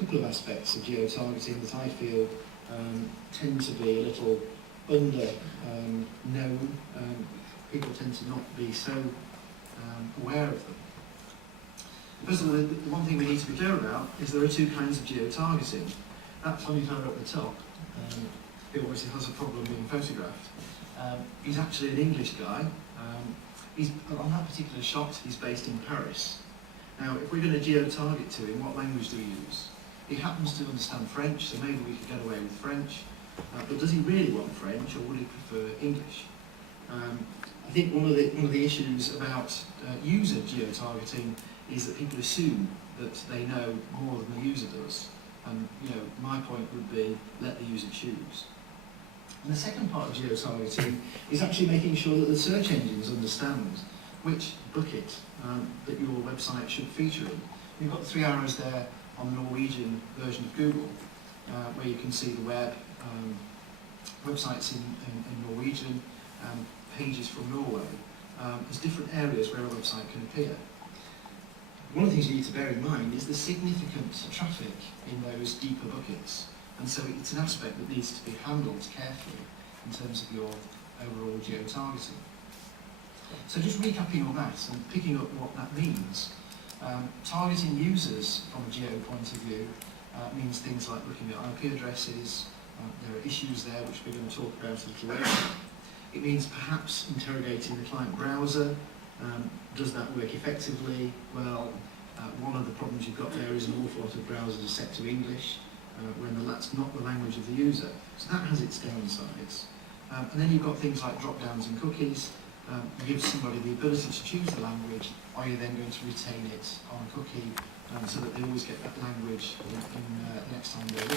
couple of aspects of geo-targeting that I feel tend to be a little under known. People tend to not be so aware of them. First of all, the one thing we need to be clear about is there are two kinds of geo-targeting. That funny fellow at the top, who obviously has a problem being photographed, he's actually an English guy. He's on that particular shot, he's based in Paris. Now, if we're going to geo-target to him, what language do we use? He happens to understand French, so maybe we could get away with French. But does he really want French, or would he prefer English? I think one of the issues about user geo-targeting is that people assume that they know more than the user does. And my point would be, let the user choose. And the second part of geo-targeting is actually making sure that the search engines understand which bucket that your website should feature in. You've got 3 arrows there on the Norwegian version of Google, where you can see the web, websites in Norwegian, pages from Norway. There's different areas where a website can appear. One of the things you need to bear in mind is the significant traffic in those deeper buckets. And so it's an aspect that needs to be handled carefully in terms of your overall geo-targeting. So just recapping on that and picking up what that means, targeting users from a geo point of view means things like looking at IP addresses. There are issues there which we're going to talk about a little later. It means perhaps interrogating the client browser. Does that work effectively? Well, one of the problems you've got there is an awful lot of browsers are set to English when that's not the language of the user. So that has its downsides. And then you've got things like drop-downs and cookies. You give somebody the ability to choose the language. Are you then going to retain it on cookie so that they always get that language next time they